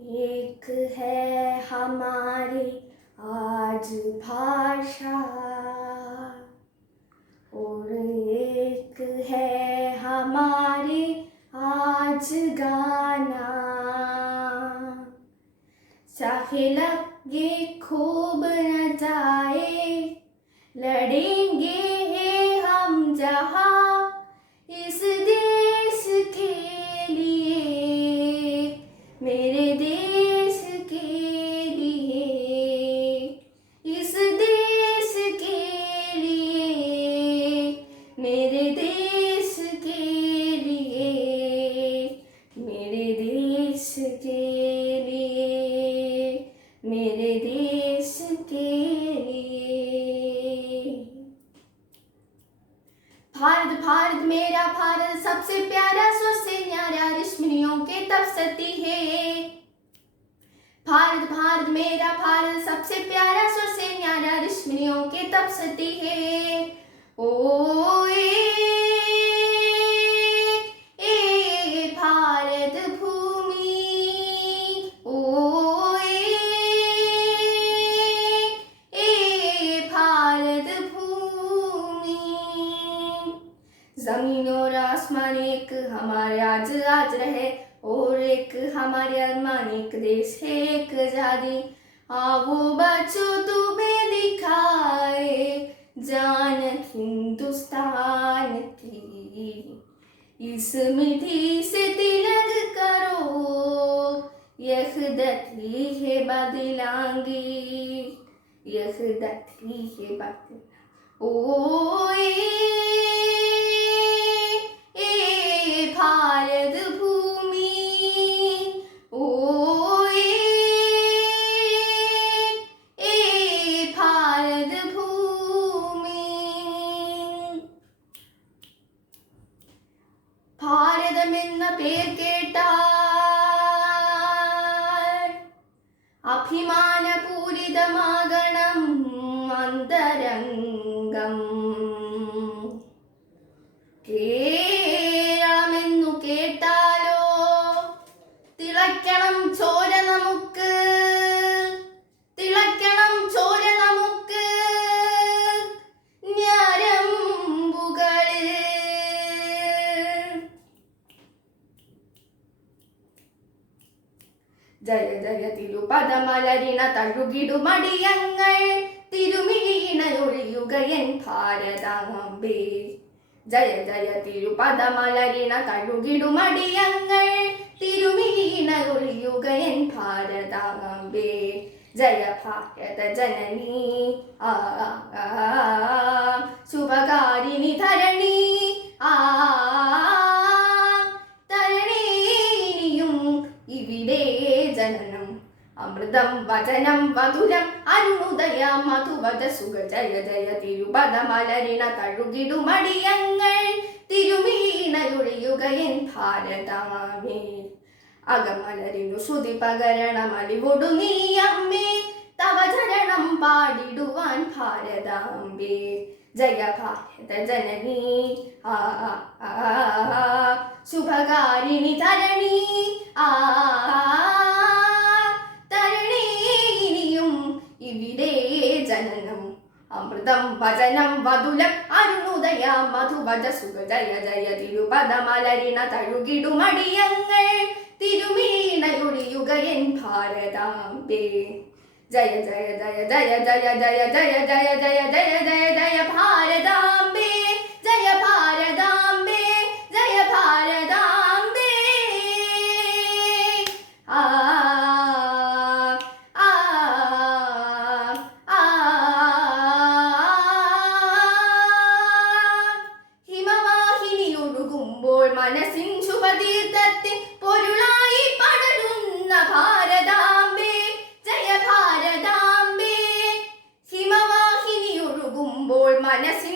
एक है हमारी आज भाषा और एक है हमारी आज गाना। चाहे लगे खूब न जाए, लड़ेंगे हम जहाँ इस देश के लिए, मेरे देश के लिए, इस देश के लिए, मेरे देश के लिए, मेरे देश के लिए, मेरे देश के लिए। भारत भारत मेरा भारत सबसे प्यारा, सबसे न्यारा, ऋषिमुनियों के तपस्ती है। भारत भारत मेरा भारत सबसे प्यारा, सबसे न्यारा, ऋषिमुनियों के तपस्ती है। ओ ए भारत भूमि, ओ ए भारत भूमि। जमीन और आसमान एक हमारे आज आज रहे, और एक हमारे अरमान, एक देश है एक आजादी। आओ बच्चों तुम्हें दिखाए जान हिंदुस्तान की, इस मिट्टी से तिलक करो, यहदती है बदलांगी, यहदती है बदलांगी। ओ ए भारत भूमि, ओ ए भारत भूमि। ഭാരതമെന്ന പേർ കേട്ടാൽ അഭിമാനപൂരിതമാകണം അന്തരംഗം. കേരളമെന്നു കേട്ടാലോ തിളയ്ക്കണം ചോര നമുക്ക്, തിളയ്ക്കണം ചോര നമുക്ക് ഞരമ്പുകളിൽ. ജയ ജയ തിരുപദമലരിണ തഴുകിടുമടിയങ്ങൾ, തിരുമിഴിണയൊഴിയുകയൻ ഭാരതാംബേ. ജയ ജയ തിരുപദമലരിണ തഴുകിടുമടിയങ്ങൾ, തിരുമിഴിണയൊഴിയുകയൻ ഭാരതാംബേ. ജയ ഭാരത ജനനി ആ ശുഭകാരിണി ധരണി ആ തരണീനിയും ഇവിടെ ജനനം. അമൃതം വചനം മധുരം അരുണുദയ മധുവദ സുഖ. ജയ ജയ തിരുപദമലരിണ തഴുകിടുമടിയങ്ങൾ, തിരുമീണയൊഴിയുകയൻ ഭാരതാംബേ. അകമലരിനു ശ്രുതി പകരണം അലിവൊടു നീ അമ്മേ, തവ ചരണം പാടിടുവാൻ ഭാരതാംബേ. ജയ ഭാരത ജനനി ആ ശുഭകാരിണി ധരണി ആ തരണീനിയും ഇവിടെ ജനനം. അമൃതം വചനം വധുലം അരുണുദയ മധുവദ സുഖ. ജയ ജയ തിരുപദമലരിണ തഴുകിടുമടിയങ്ങൾ, തിരുമീണയൊഴിയുകയൻ ഭാരതാംബേ. ജയ ജയ ജയ ജയ ജയ ജയ ജയ ജയ ജയ ജയ ജയ ജയ ഭാരതാംബേ. ജയ ഭാരതാംബേ, ജയ ഭാരതാംബേ. ആ ആ ആ ഹിമവാഹിനിയൊഴുകുമ്പോൾ മനസ്സിൻ ശുഭതീർത്ഥത്തിൻ പൊരുളായി പടരുന്ന ഭാരതാംബേ. ജയ ഭാരതാംബേ. ഹിമവാഹിനിയൊഴുകുമ്പോൾ മനസ്സിൻ